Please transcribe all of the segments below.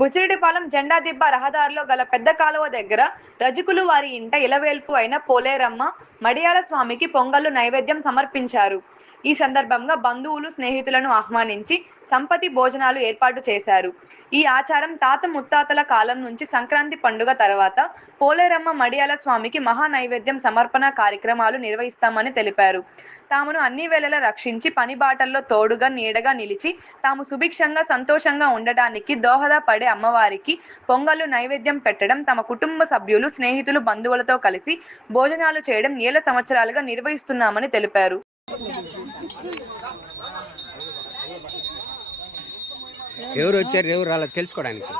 బుచ్చిరెడ్డిపాలెం జెండా దిబ్బ రహదారిలో గల పెద్ద కాలువ దగ్గర రజకులు వారి ఇంట ఇలవేల్పు అయిన పోలేరమ్మ మడియాల స్వామికి పొంగళ్ళు నైవేద్యం సమర్పించారు. ఈ సందర్భంగా బంధువులు స్నేహితులను ఆహ్వానించి సంపతి భోజనాలు ఏర్పాటు చేశారు. ఈ ఆచారం తాత ముత్తాతల కాలం నుంచి సంక్రాంతి పండుగ తర్వాత పోలేరమ్మ మడియాల స్వామికి మహా నైవేద్యం సమర్పణ కార్యక్రమాలు నిర్వహిస్తామని తెలిపారు. తామును అన్ని వేళలా రక్షించి పని బాటల్లో తోడుగా నీడగా నిలిచి తాము సుభిక్షంగా సంతోషంగా ఉండటానికి దోహదపడే అమ్మవారికి పొంగళ్ళు నైవేద్యం పెట్టడం తమ కుటుంబ సభ్యులు స్నేహితులు బంధువులతో కలిసి భోజనాలు చేయడం ఏళ్ళ సంవత్సరాలుగా నిర్వహిస్తున్నామని తెలిపారు. ఎవరు వచ్చారు? ఎవరు అలా తెలుసుకోవడానికి.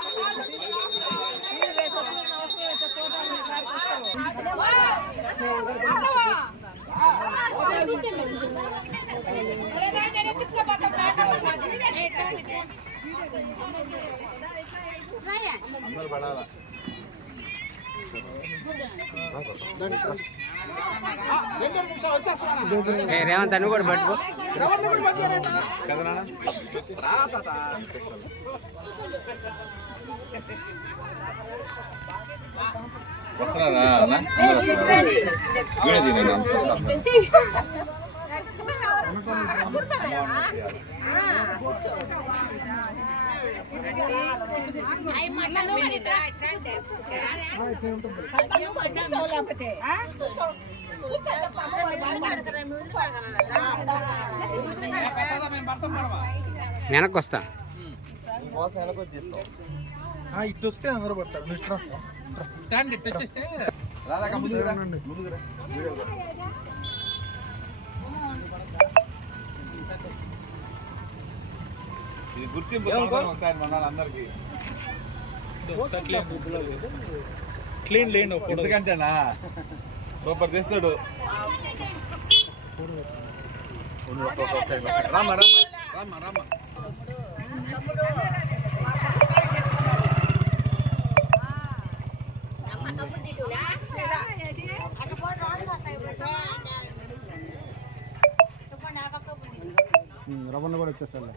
ఏ రేవంత్ అని కూడా పట్టుకో వస్తున్నారా అన్న? అందరూ వస్తున్నారా? వెనక్కి వస్తా ఇటు వస్తే అందరూ పడతారు. ఇది గుర్తింపు ఒకసారి మన అందరికి. క్లీన్ లేండి ఫోటో ఎందుకంటేనా? సూపర్ తెస్తాడు. రామ రామ రామ రామ. రవణ కూడా వచ్చేసారు